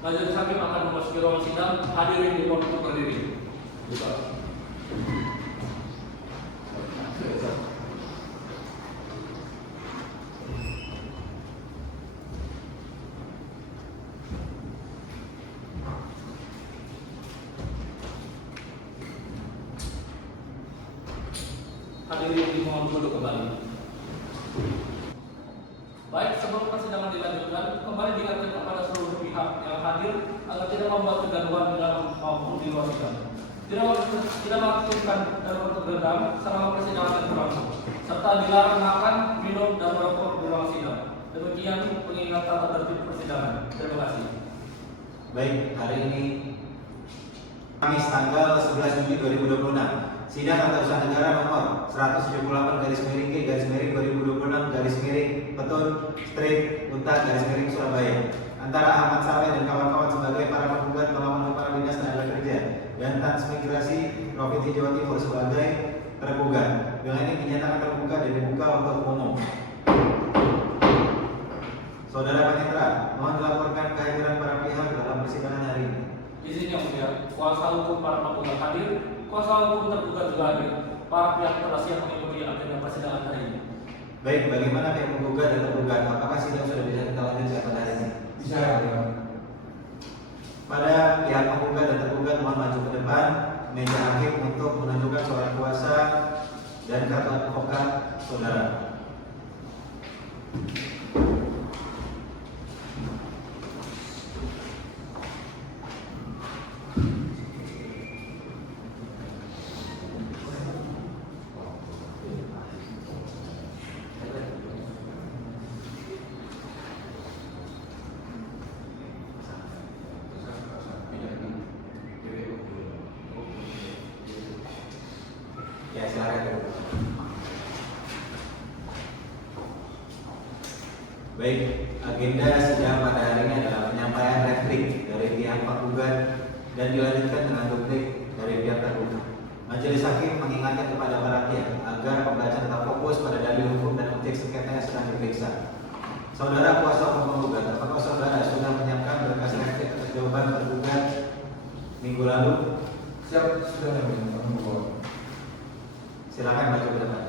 Majelis hakim akan memasuki ruang sidang. Hadirin dimohon untuk berdiri. Hadirin dimohon duduk kembali. Baik, sebelum persidangan dilanjutkan, kembali diingatkan kepada seluruh pihak yang hadir agar tidak membuat kegaduhan di dalam maupun di luar sidang. Tidak melakukan dan untuk dendam selama persidangan yang berlangsung, serta dilarang makan, minum, dan merokok di ruang sidang. Demikian pengingat tata tertib persidangan. Terima kasih. Baik, hari ini Kamis tanggal 11 Juli 2026. Sidang Tata Usaha Negara nomor 178/2026/2026 Petun Street Unta Surabaya antara Ahmad Saleh dan kawan-kawan sebagai para penggugat melawan Kepala Dinas Tenaga Kerja dan Transmigrasi Provinsi Jawa Timur sebagai tergugat. Dengan ini dinyatakan terbuka dan dibuka untuk umum. Saudara Panitra, mohon dilaporkan kehadiran para pihak dalam persidangan hari ini. Izin yang mulia, kuasa hukum para penggugat hadir, kuasa hukum tergugat juga hadir. Para pihak telah siap mengikuti agenda persidangan hari ini. Baik, bagaimana pihak penggugat dan tergugat? Apakah sidang sudah bisa kita lanjutkan pada hari ini? Bisa. Pada pihak penggugat dan tergugat mohon maju ke depan meja hakim untuk menunjukkan surat kuasa dan kartu advokat saudara. Ya, silakan. Baik, agenda sidang pada hari ini adalah penyampaian replik dari pihak penggugat dan dilanjutkan dengan duplik dari pihak tergugat. Majelis hakim mengingatkan kepada para pihak agar pembaca tetap fokus pada dalil hukum dan objek sengketa yang sedang diperiksa. Saudara kuasa hukum penggugat, apakah saudara sudah menyiapkan berkas replik atas jawaban tergugat minggu lalu? Siap, sudah. Silakan maju ke depan.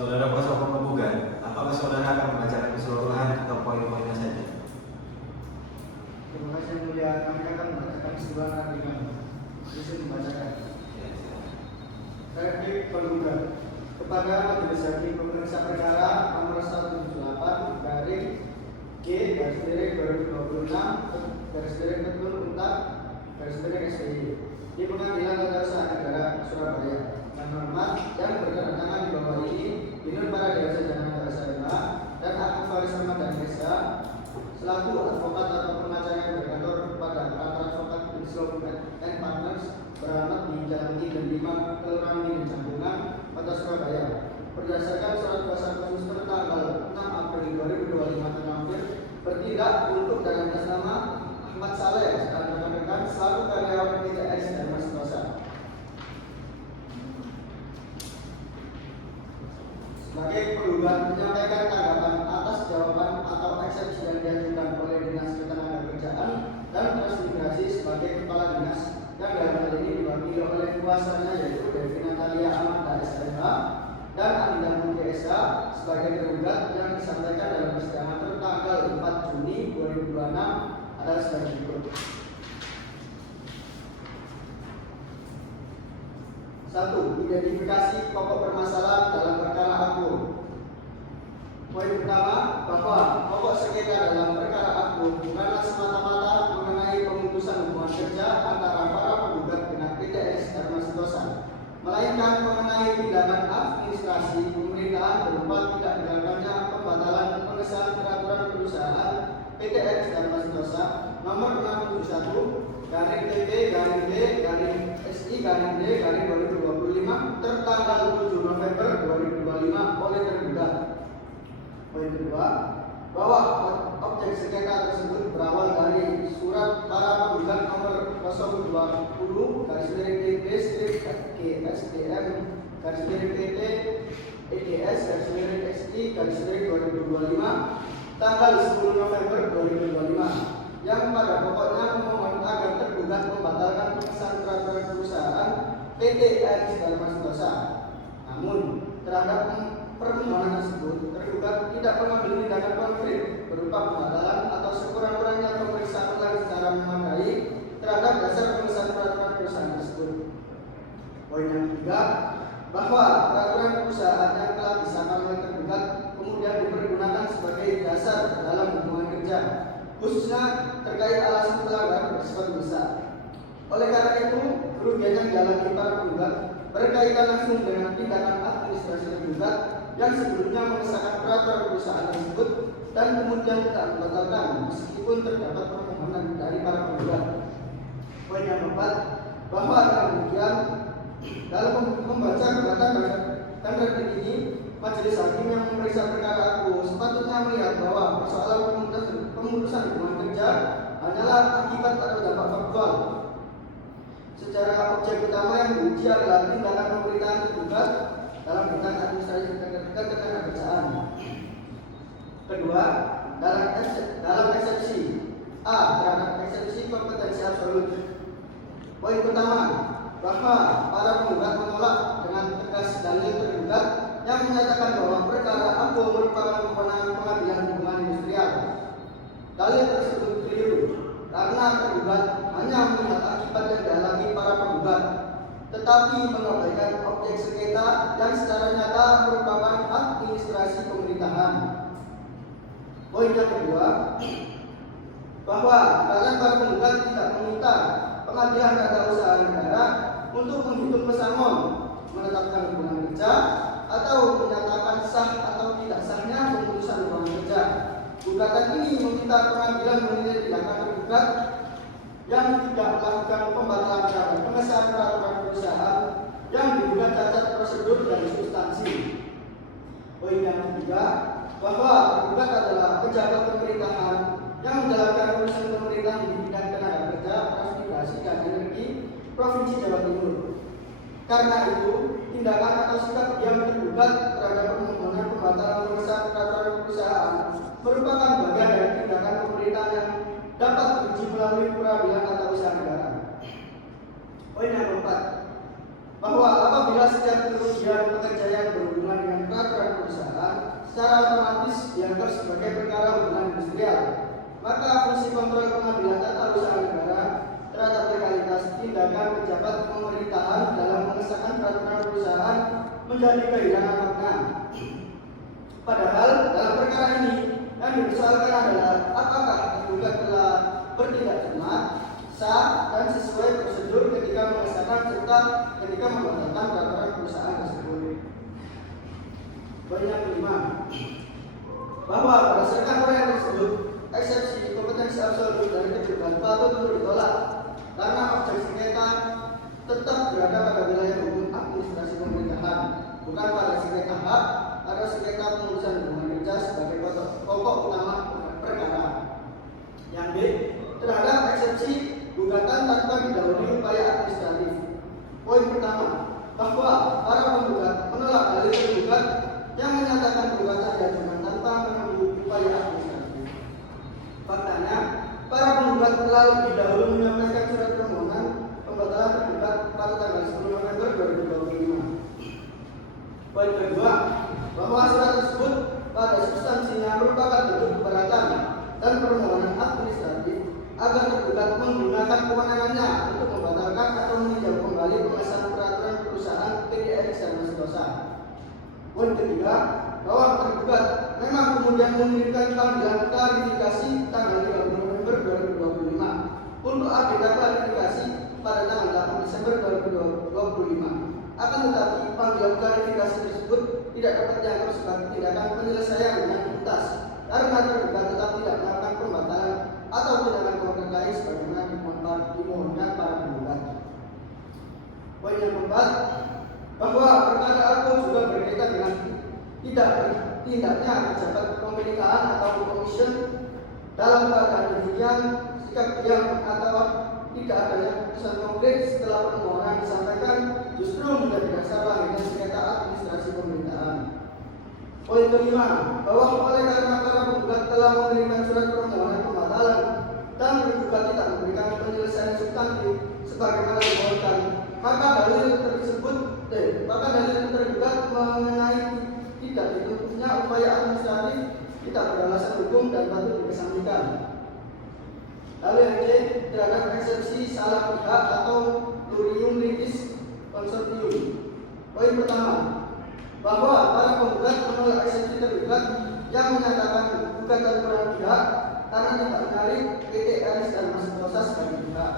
Saudara kuasa hukum penggugat, apakah saudara akan membacakan keseluruhan atau poin-poinnya saja? Terima kasih yang mulia, kami akan membacakan keseluruhan dengan izin membacakan. Replik penggugat kepada Majelis Hakim Pemeriksa Perkara nomor 178 garing G garis miring 2026 garis miring Petun Unta garis miring SPY di Pengadilan Tata Usaha Negara Surabaya. Yang hormat yang berkenan di bawah ini Dinur para Dewasa Jangan Sarjana dan Aku Faris Ahmad dan Desa selaku advokat atau pengacara yang berkantor pada kantor advokat Winslow and Partners beralamat di Jalan I dan 5 Kelurahan Miring Canggungan, Kota Surabaya. Berdasarkan surat kuasa khusus tertanggal 6 April 2025 terlampir bertindak untuk dan atas nama Ahmad Saleh dan rekan-rekan selaku karyawan PTS dan Mas Dosa. Sebagai penggugat menyampaikan tanggapan atas jawaban atau eksepsi yang diajukan oleh Dinas Ketenagakerjaan dan Transmigrasi sebagai Kepala Dinas yang dalam hal ini diwakili oleh kuasanya yaitu Devi Natalia Amanda SMH dan Anida Putri SH sebagai tergugat yang disampaikan dalam persidangan tertanggal 4 Juni 2026 adalah sebagai berikut. 1. Identifikasi pokok permasalahan dalam perkara akur. Poin pertama, bahwa pokok sengketa dalam perkara akur bukanlah semata-mata mengenai pemutusan hubungan kerja antara para penggugat dengan PTS Dharma Sentosa, melainkan mengenai tindakan administrasi pemerintahan berupa tidak dilakukannya pembatalan pengesahan peraturan perusahaan PTS Dharma Sentosa nomor 671 garing TP garing D garing SI garing D garing 2025 tertanggal 7 November 2025 oleh tergugat. Poin kedua, bahwa objek sengketa tersebut berawal dari surat para penggugat nomor 020 garis miring DP GSDM garis miring PT EGS garis miring SI garis miring 2025 tanggal 10 November 2025 yang pada pokoknya memohon agar tergugat membatalkan pengesahan peraturan perusahaan PT Air Dharma Sentosa. Namun terhadap permohonan tersebut tergugat tidak mengambil tindakan konkret berupa pembatalan atau sekurang-kurangnya pemeriksaan ulang secara memadai terhadap dasar pengesahan peraturan perusahaan tersebut. Poin yang ketiga, bahwa peraturan perusahaan yang telah disahkan oleh tergugat kemudian dipergunakan sebagai dasar dalam hubungan kerja, khususnya terkait alasan pelanggaran bersifat besar. Oleh karena itu, kerugian yang dialami para penggugat berkaitan langsung dengan tindakan administrasi tergugat yang sebelumnya mengesahkan peraturan perusahaan tersebut dan kemudian tidak membatalkan meskipun terdapat permohonan dari para penggugat. Poin yang keempat, bahwa dengan demikian dalam membaca gugatan dan replik ini, majelis hakim yang memeriksa perkara aku sepatutnya melihat bahwa persoalan pemutusan hubungan kerja hanyalah akibat atau dampak faktual. Secara objek utama yang diuji adalah tindakan pemerintahan tergugat dalam bidang administrasi ketenagakerjaan. Kedua, dalam eksepsi A terhadap eksepsi kompetensi absolut. Poin pertama, bahwa para penggugat menolak dengan tegas dalil tergugat yang menyatakan bahwa perkara aku merupakan kewenangan pengadilan hubungan industrial. Dalil tersebut keliru karena tergugat hanya melihat akibat yang dialami para penggugat, tetapi mengabaikan objek sengketa yang secara nyata merupakan administrasi pemerintahan. Poin yang kedua, bahwa karena para penggugat tidak meminta pengadilan tata usaha negara untuk menghitung pesangon, menetapkan hubungan kerja, atau menyatakan sah atau tidak sahnya pemutusan hubungan kerja. Gugatan ini meminta pengadilan menilai tindakan tergugat yang tidak melakukan pembatalan terhadap pengesahan peraturan perusahaan yang diduga cacat prosedur dan substansi. Poin yang ketiga, bahwa tergugat adalah pejabat pemerintahan yang menjalankan urusan pemerintahan di bidang tenaga kerja, transmigrasi, dan energi Provinsi Jawa Timur. Karena itu, tindakan atau sikap yang tergugat terhadap permohonan pembatalan pengesahan peraturan perusahaan merupakan bagian dari tindakan pemerintah yang dapat diuji melalui peradilan tata usaha negara. Poin yang keempat, bahwa apabila setiap kerugian pekerja yang berhubungan dengan peraturan perusahaan secara otomatis dianggap sebagai perkara hubungan industrial, maka fungsi kontrol pengadilan tata usaha negara terhadap legalitas tindakan pejabat pemerintahan dalam mengesahkan peraturan perusahaan menjadi kehilangan makna. Padahal dalam perkara ini yang dipersoalkan adalah apakah tergugat telah bertindak cermat, sah, dan sesuai prosedur ketika mengesahkan serta ketika membatalkan peraturan perusahaan tersebut. Poin yang kelima, bahwa berdasarkan uraian tersebut, eksepsi kompetensi absolut dari tergugat patut untuk ditolak karena objek sengketa tetap berada pada wilayah hukum administrasi pemerintahan, bukan pada sengketa hak atau sengketa pemutusan hubungan kerja sebagai pokok utama perkara. Yang B, terhadap eksepsi gugatan tanpa didahului upaya administratif. Poin pertama, bahwa para penggugat menolak dalil tergugat yang menyatakan gugatan diajukan tanpa menempuh upaya administratif. Faktanya, para penggugat telah lebih dahulu menyampaikan surat permohonan pembatalan tergugat pada tanggal 10 November 2025. Poin kedua, bahwa surat tersebut pada substansinya merupakan bentuk keberatan dan permohonan administratif agar tergugat menggunakan kewenangannya untuk membatalkan atau meninjau kembali pengesahan peraturan perusahaan PT Air Dharma Sentosa. Poin ketiga, bahwa tergugat memang kemudian mengirimkan panggilan klarifikasi tanggal 30 November 2025 untuk agenda klarifikasi pada tanggal 8 Desember 2025. Akan tetapi panggilan klarifikasi tersebut tidak dapat dianggap sebagai tindakan penyelesaian yang tuntas karena tergugat tetap tidak melakukan pembatalan atau tindakan konkret lain sebagaimana dimohon dimohonkan para penggugat. Poin yang keempat, bahwa perkara agung juga berkaitan dengan tidaknya pejabat pemerintahan atau komision. Dalam keadaan demikian, sikap diam atau tidak adanya keputusan konkret setelah permohonan disampaikan justru menjadi dasar lahirnya sengketa administrasi pemerintahan. Poin kelima, bahwa oleh karena para penggugat telah memberikan surat permohonan pembatalan dan tergugat tidak memberikan penyelesaian substantif sebagaimana dimohonkan, maka dalil tergugat mengenai tidak dituntutnya upaya administratif tidak beralasan hukum dan patut dikesampingkan. Lalu yang C, terhadap eksepsi salah pihak atau plurium litis konsortium. Poin pertama, bahwa para penggugat menolak eksepsi tergugat yang menyatakan gugatan kurang pihak karena tidak menarik PT Aris dan Mas Proses sebagai pihak.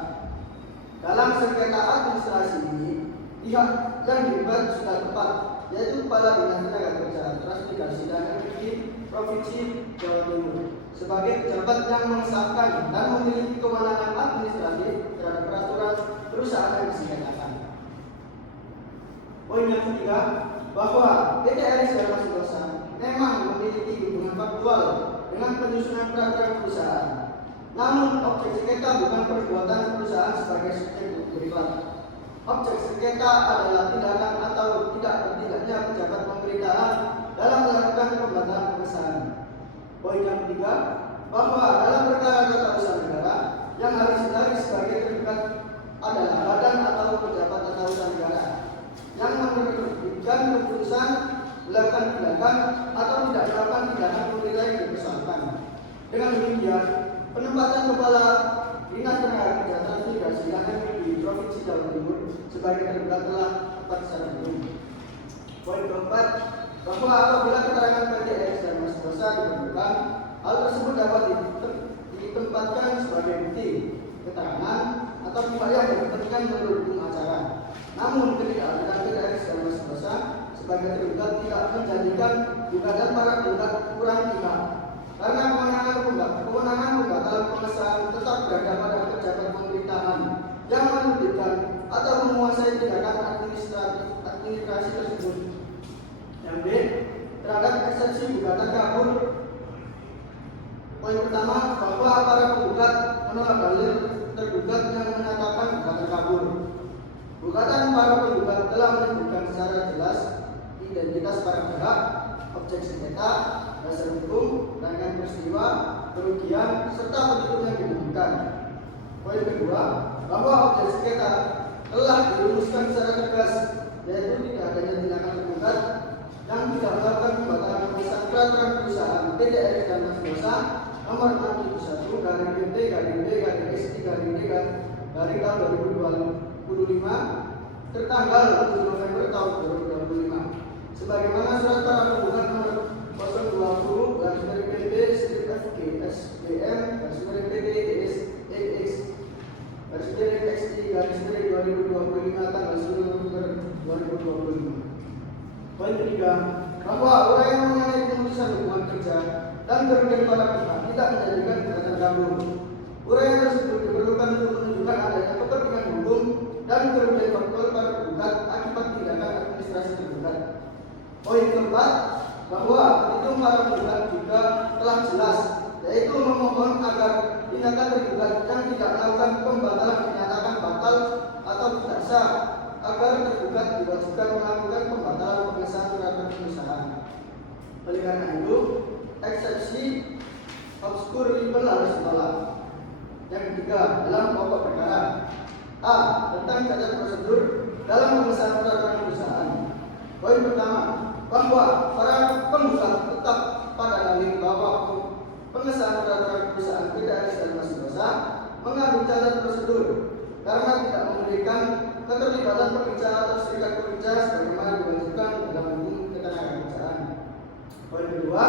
Dalam sengketa administrasi ini, pihak yang digugat sudah tepat, yaitu Kepala Dinas Tenaga Kerja, Transmigrasi dan Energi Provinsi Jawa Timur sebagai pejabat yang mengesahkan dan memiliki kewenangan administratif terhadap peraturan perusahaan yang disengketakan. Poin yang ketiga, bahwa PT Aris dan Mas Proses memang memiliki hubungan faktual dengan penyusunan peraturan perusahaan. Namun objek sengketa bukan perbuatan perusahaan sebagai subjek beriklan. Objek sengketa adalah tindakan atau tidaknya pejabat pemerintahan dalam melakukan pembatalan pengesahan. Poin yang ketiga, bahwa dalam perkara tata usaha negara yang harus ditarik sebagai tergugat adalah badan atau pejabat tata usaha negara yang menerbitkan keputusan melakukan tindakan atau tidak melakukan tindakan pemerintah yang dipersoalkan. Dengan demikian, penempatan Kepala Dinas Tenaga Kerja Transmigrasi dan Energi Provinsi Jawa Timur sebagai tergugat telah tepat secara hukum. Poin keempat, bahwa apabila keterangan PT Aris dan Mas Proses diperlukan, hal tersebut dapat ditempatkan sebagai bukti, keterangan, atau pihak yang berkepentingan menurut hukum acara. Namun ketidakadilan PT Aris dan Mas Proses sebagai tergugat tidak menjadikan gugatan para penggugat kurang pihak, karena kewenangan pembatalan pengesahan tetap berada pada pejabat pemerintahan yang menerbitkan atau menguasai tindakan administrasi tersebut. Yang B, terhadap eksepsi gugatan kabur. Poin pertama, bahwa para penggugat menolak dalil tergugat yang menyatakan gugatan kabur. Gugatan para penggugat telah menyebutkan secara jelas identitas para pihak, objek sengketa, dasar hukum, rangkaian peristiwa, kerugian, serta petitum yang dimohonkan. Poin kedua, bahwa objek sengketa telah dirumuskan secara tegas, yaitu tidak adanya tindakan tergugat yang tidak melakukan pembatalan pengesahan peraturan perusahaan PT Aris dan Mas Proses nomor 671 garing PT garing B garing ST garing D garing tahun 2025 tertanggal 7 November tahun 2025 sebagaimana surat para penggugat nomor 020 garis miring PP strip FG SBM garis miring PT DSEX garis miring XT garis miring 2025 tanggal 10 November 2025. Poin ketiga, bahwa uraian mengenai pemutusan hubungan kerja dan kerugian para pihak tidak menjadikan gugatan kabur. Uraian tersebut diperlukan untuk menunjukkan adanya kepentingan hukum dan kerugian faktual para penggugat akibat tindakan administrasi tergugat. Poin keempat, bahwa petitum para penggugat juga telah jelas, yaitu memohon agar tindakan tergugat yang tidak melakukan pembatalan dinyatakan batal atau tidak sah, agar tergugat diwajibkan melakukan pembatalan pengesahan peraturan perusahaan. Oleh karena itu, eksepsi obskur libel harus ditolak. Yang ketiga, dalam pokok perkara A. Tentang cacat prosedur dalam pengesahan peraturan perusahaan. Poin pertama, bahwa para penggugat tetap pada dalil bahwa pengesahan peraturan perusahaan PT Aris dan Mas Proses mengandung cacat prosedur karena tidak memberikan keterlibatan pekerja atau serikat pekerja sebagaimana diwajibkan dalam hukum ketenagakerjaan. Poin kedua,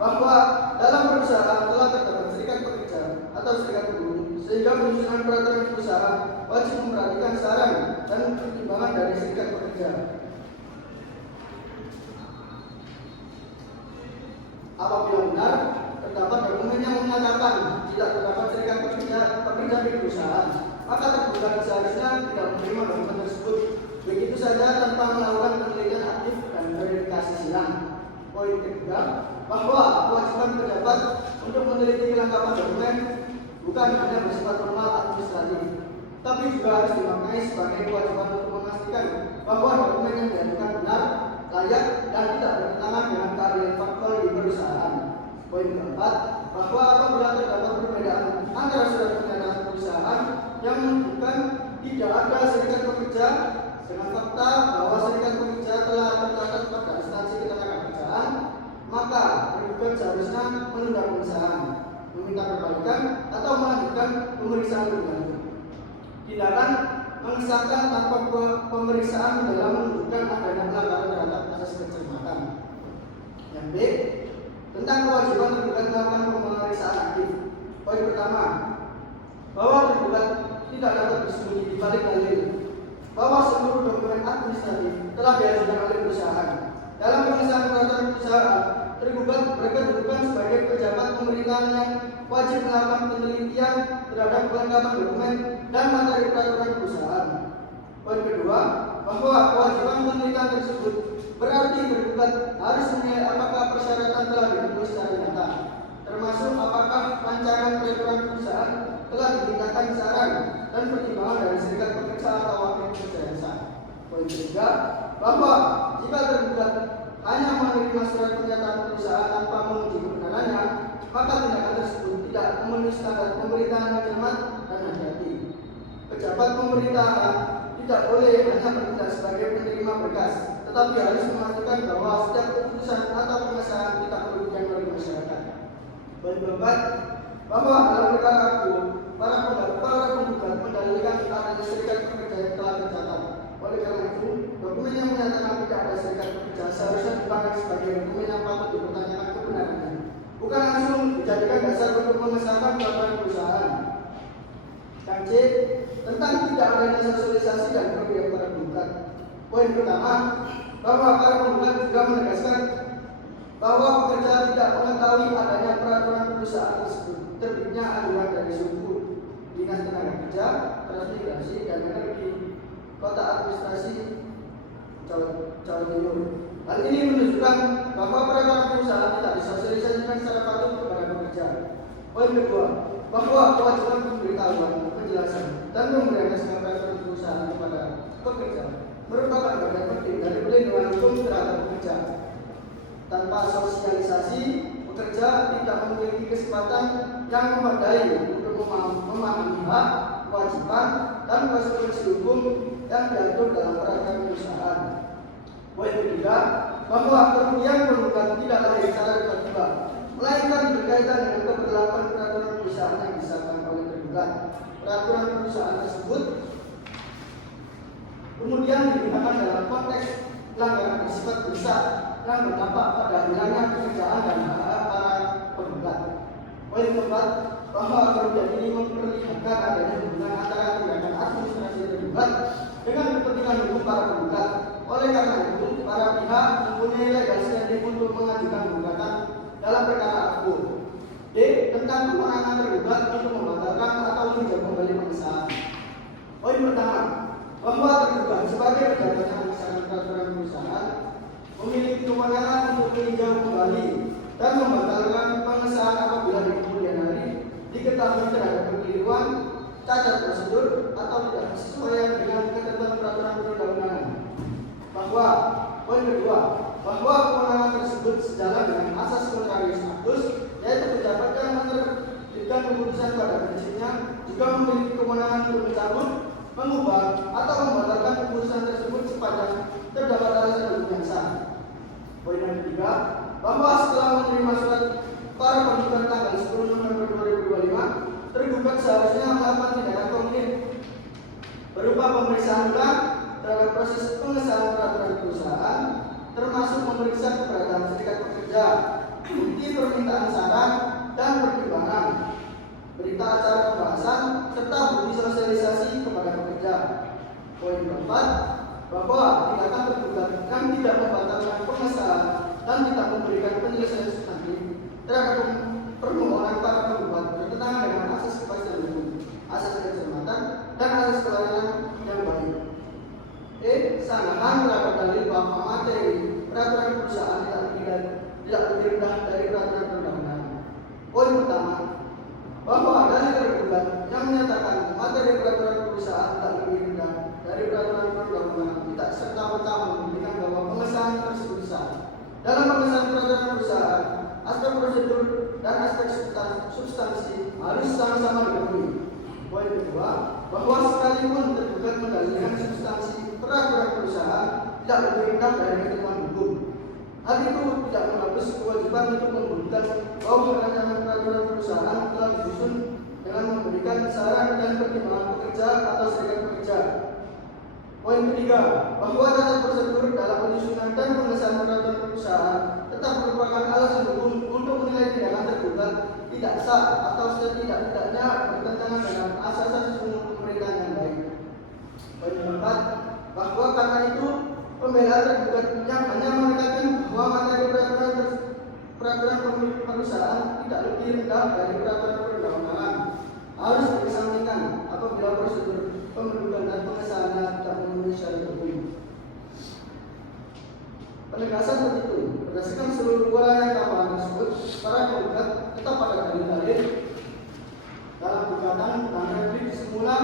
bahwa dalam perusahaan telah terdapat serikat pekerja atau serikat buruh sehingga penyusunan peraturan perusahaan wajib memperhatikan saran dan pertimbangan dari serikat pekerja. Apabila benar terdapat dokumen yang menyatakan tidak terdapat serikat pekerja di perusahaan, maka tergugat seharusnya tidak menerima dokumen tersebut begitu saja tanpa melakukan penelitian aktif dan verifikasi silang. Poin ketiga, bahwa kewajiban pejabat untuk meneliti kelengkapan dokumen bukan hanya bersifat formal administratif, tapi juga harus dimaknai sebagai kewajiban untuk memastikan bahwa dokumen yang diajukan benar, layak, dan tidak bertentangan dengan keadilan faktual di perusahaan. Poin keempat, bahwa apabila terdapat perbedaan antara surat pernyataan perusahaan yang menunjukkan tidak ada serikat pekerja dengan fakta bahwa serikat pekerja telah tercatat pada instansi ketenagakerjaan, maka tergugat seharusnya menunda pemeriksaan, meminta perbaikan, atau melanjutkan pemeriksaan lebih lanjut. Tindakan mengesahkan tanpa pemeriksaan dalam menunjukkan adanya pelanggaran terhadap asas kecermatan. Yang B, tentang kewajiban tergugat melakukan pemeriksaan aktif. Poin pertama, bahwa tergugat tidak dapat bersembunyi di balik dalil bahwa seluruh dokumen administratif telah diajukan oleh perusahaan. Dalam pengesahan peraturan perusahaan, tergugat berkedudukan sebagai pejabat pemerintahan yang wajib melakukan penelitian terhadap kelengkapan dokumen dan materi peraturan perusahaan. Poin kedua, bahwa kewajiban penelitian tersebut berarti tergugat harus menilai apakah persyaratan telah dipenuhi secara nyata, termasuk apakah rancangan peraturan perusahaan telah dimintakan saran dan pertimbangan dari serikat pekerja atau wakil pekerja yang sah. Poin ketiga, bahwa jika tergugat hanya menerima surat pernyataan perusahaan tanpa menguji kebenarannya, maka tindakan tersebut tidak memenuhi standar pemerintahan yang cermat dan hati-hati. Pejabat pemerintahan tidak boleh hanya bertindak sebagai penerima berkas, tetapi harus memastikan bahwa setiap keputusan atau pengesahan tidak merugikan oleh masyarakat. Poin keempat, bahwa dalam perkara aku, para penggugat mendalilkan adanya serikat pekerja yang telah tercatat. Oleh karena itu, dokumen yang menyatakan tidak ada serikat pekerja seharusnya dipandang sebagai dokumen yang patut dipertanyakan kebenarannya, bukan langsung dijadikan dasar untuk mengesahkan peraturan perusahaan. Dan C, tentang tidak adanya sosialisasi dan kerugian para penggugat. Poin pertama, bahwa para penggugat juga menegaskan bahwa pekerja tidak mengetahui adanya peraturan perusahaan tersebut terbitnya aturan dari suku Dinas Tenaga Kerja, Transmigrasi, dan Energi Kota Administrasi Jawa Timur. Hal ini menunjukkan bahwa peraturan perusahaan tidak disosialisasikan secara patut kepada pekerja. Poin kedua, bahwa kewajiban pemberitahuan, penjelasan, dan pemberian naskah peraturan perusahaan kepada pekerja merupakan bagian penting dari pelindungan hukum terhadap pekerja. Tanpa sosialisasi, pekerja tidak memiliki kesempatan yang memadai untuk memahami hak, kewajiban, dan konsekuensi hukum yang diatur dalam peraturan perusahaan. Poin ketiga, bahwa kerugian penggugat tidak lahir secara tiba-tiba, melainkan berkaitan dengan keberlakuan peraturan perusahaan yang disahkan oleh tergugat. Peraturan perusahaan tersebut kemudian digunakan dalam konteks pelanggaran bersifat besar yang berdampak pada hilangnya pekerjaan dan hak para penggugat. Poin keempat, bahwa kerugian ini memperlihatkan adanya hubungan antara tindakan administrasi tergugat dengan kepentingan hukum para penggugat. Oleh karena itu, para pihak mempunyai legal standing untuk mengajukan gugatan dalam perkara aku. D. Tentang kewenangan tergugat untuk membatalkan atau meninjau kembali pengesahan. Poin pertama, bahwa tergugat sebagai pejabat yang mengesahkan peraturan perusahaan memiliki kewenangan untuk meninjau kembali dan membatalkan pengesahan apabila di kemudian hari diketahui terhadap kekeliruan, cacat prosedur, atau tidak sesuai dengan ketentuan peraturan perundang-undangan. Bahwa poin kedua, bahwa kewenangan tersebut sejalan dengan asas contrarius actus, yaitu pejabat yang menerbitkan keputusan pada prinsipnya juga memiliki kewenangan untuk mencabut, mengubah, atau membatalkan keputusan tersebut sepanjang terdapat alasan hukum yang sah. Poin yang ketiga, bahwa setelah menerima surat para penggugat tanggal 10 November 2025, tergugat seharusnya melakukan tindakan konkret berupa pemeriksaan ulang terhadap proses pengesahan peraturan perusahaan, termasuk memeriksa keberadaan serikat pekerja, bukti permintaan saran dan pertimbangan, berita acara pembahasan, serta bukti sosialisasi kepada pekerja. Poin keempat, bahwa tindakan tergugat yang tidak membatalkan pengesahan dan tidak memberikan penyelesaian substantif terhadap permohonan para penggugat bertentangan dengan asas kepastian hukum, asas kecermatan, dan asas pelayanan yang baik. Sanggahan terhadap dalil bahwa materi peraturan perusahaan tidak lebih rendah dari peraturan perundang-undangan. Poin pertama, bahwa dalil tergugat yang menyatakan materi peraturan perusahaan tak lebih rendah dari peraturan perundang-undangan tidak serta-merta membuktikan bahwa pengesahan tersebut sah. Dalam pengesahan peraturan perusahaan, aspek prosedur dan aspek substansi harus sama-sama dipenuhi. Poin kedua, bahwa sekalipun tergugat mendalilkan substansi peraturan perusahaan tidak lebih rendah dari ketentuan hukum, hal itu tidak menghapus kewajiban untuk membuktikan bahwa rancangan peraturan perusahaan telah disusun dengan memberikan saran dan pertimbangan pekerja atau serikat pekerja. Poin ketiga, bahwa tata prosedur dalam penyusunan dan pengesahan peraturan perusahaan tetap merupakan alasan hukum untuk menilai tindakan tergugat tidak sah atau setidak-tidaknya bertentangan dengan asas-asas umum pemerintahan yang baik. Poin keempat, bahwa karena itu pembelaan tergugat yang hanya menekankan bahwa materi peraturan perusahaan tidak lebih rendah dari peraturan perundang-undangan harus dikesampingkan apabila prosedur pembentukan dan pengesahannya tidak memenuhi syarat hukum. Penegasan begitu, berdasarkan seluruh uraian tambahan tersebut, para penggugat tetap pada dalil-dalil dalam gugatan dan replik semula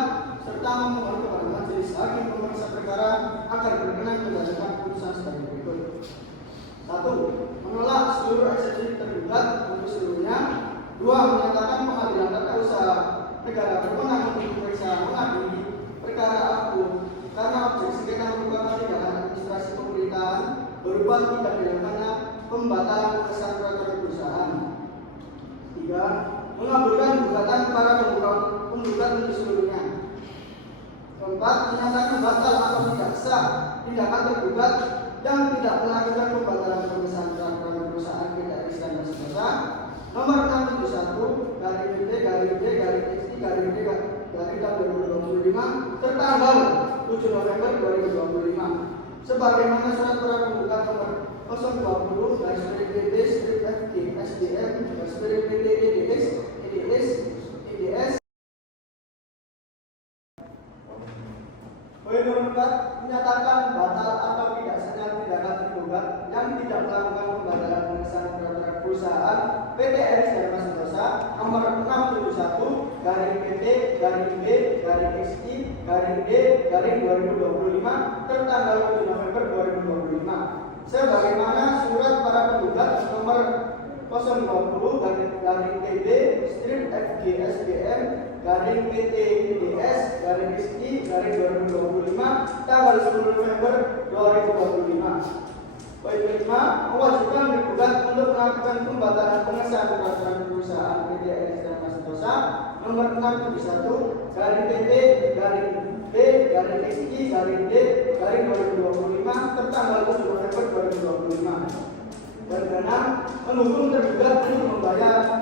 serta memohon kepada majelis hakim pemeriksa perkara agar berkenan menjatuhkan putusan sebagai berikut. 1. Menolak seluruh eksepsi tergugat untuk seluruhnya. 2. Menyatakan pengadilan tata usaha negara berwenang untuk memeriksa mengadili perkara aku karena objek sengketa merupakan tindakan administrasi pemerintahan berupa tidak dilakukannya pembatalan pengesahan peraturan perusahaan. 3. Mengabulkan gugatan para penggugat untuk seluruhnya. 4. Menyatakan batal atau tidak sah tindakan tergugat dan tidak melakukan pembatalan pengesahan peraturan perusahaan PTRI dan Seterusnya. Nomor 671 garing PT garing D garing XI garing D garing tahun 2025 tertanggal 7 November 2025 sebagaimana surat para penggugat nomor 020 garis miring PT strip FG SDM garis miring PT EDS. Poin nomor 4 menyatakan batal atau tidak sahnya tindakan tergugat yang tidak melakukan pembatalan pengesahan peraturan perusahaan PTRI dan Seterusnya nomor 671 garing PT garing B garing XI garing D garing 2025 tertanggal 7 November 2025 sebagaimana surat para penggugat nomor 020 garing PB strip FG SBM garing PT IDS garing XI garing 2025 tanggal 10 November 2025. Poin kelima, mewajibkan tergugat untuk melakukan pembatalan pengesahan peraturan perusahaan PT dan Seterusnya nomor 671 garing PT garing B garing XI garing D garing 2025 tertanggal 7 November 2025. Dan keenam, mendukung tergugat untuk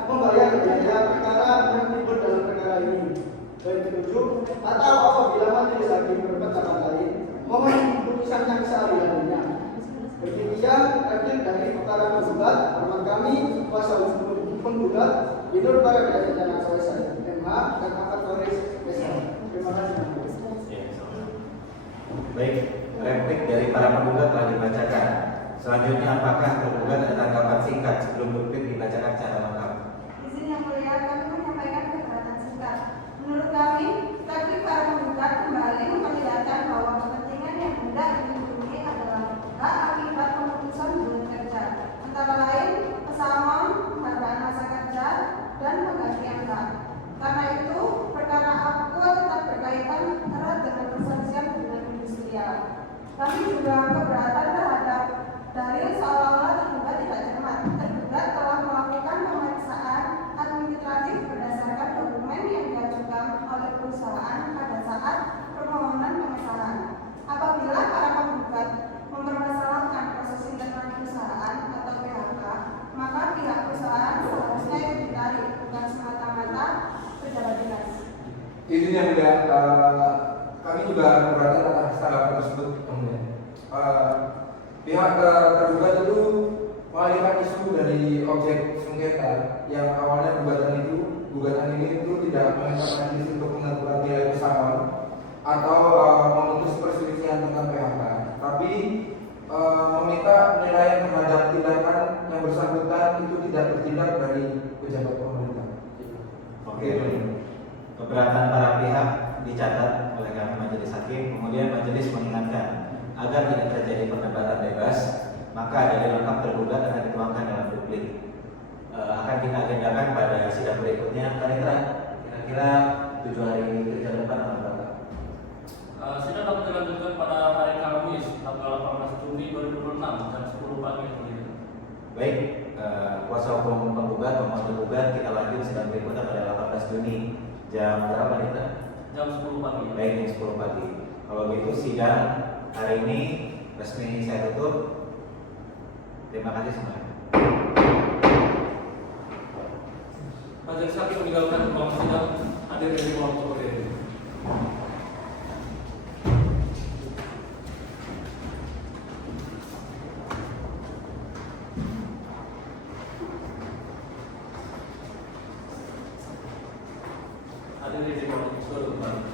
membayar biaya perkara yang timbul dalam perkara ini. Dan ketujuh, atau apabila majelis hakim berpendapat lain, mohon putusan yang seadil-adilnya. Demikian replik dari perkara penggugat, hormat kami kuasa hukum penggugat Binur Paradise dan Asal MH dan Akad Waris Desa. Terima kasih. Baik, replik dari para penggugat telah dibacakan. Selanjutnya, apakah tergugat ada tanggapan singkat sebelum replik dibacakan secara lengkap? Izin yang mulia, kami menyampaikan keterangan singkat. Menurut kami, replik para penggugat kembali memperlihatkan bahwa kepentingan yang hendak dilindungi adalah hak akibat pemutusan hubungan kerja, antara lain pesangon, penghargaan masa kerja, dan penggantian hak. Karena itu, perkara aku tetap berkaitan erat dengan perselisihan hubungan industrial. Kami juga keberatan terhadap dalil seolah-olah tergugat tidak cermat. Tergugat telah melakukan pemeriksaan administratif berdasarkan dokumen yang diajukan oleh perusahaan pada saat permohonan pengesahan. Apabila para penggugat mempermasalahkan proses internal perusahaan atau PHK, maka pihak perusahaan seharusnya itu ditarik, bukan semata-mata pejabat dinas. Izin yang mulia, kami juga keberatan atas tanggapan tersebut. Pihak tergugat itu mengalihkan isu dari objek sengketa yang awalnya gugatan ini itu tidak menetapkan majelis untuk menentukan nilai pesangon, atau memutus perselisihan tentang PHK, tapi meminta penilaian terhadap tindakan yang bersangkutan itu tidak bertindak dari pejabat pemerintah. Oke, keberatan para pihak dicatat oleh kami majelis hakim. Kemudian majelis mengingatkan agar tidak terjadi perdebatan bebas, maka dalil lengkap tergugat akan dituangkan dalam duplik. Akan kita agendakan pada sidang berikutnya. Kira-kira 7 hari kerja depan atau berapa? Sidang dapat dilanjutkan pada hari Kamis tanggal 18 Juni 2006 jam 10 pagi. Baik, kuasa hukum penggugat pemohon tergugat, kita lanjut sidang berikutnya pada 18 Juni jam berapa nih? Jam 10 pagi. Baik, jam 10 pagi. Kalau begitu sidang hari ini resmi saya tutup. Terima kasih semuanya. Majelis hakim meninggalkan ruang sidang. Hadir di ruang berdiri. Hadir di ruang berdiri.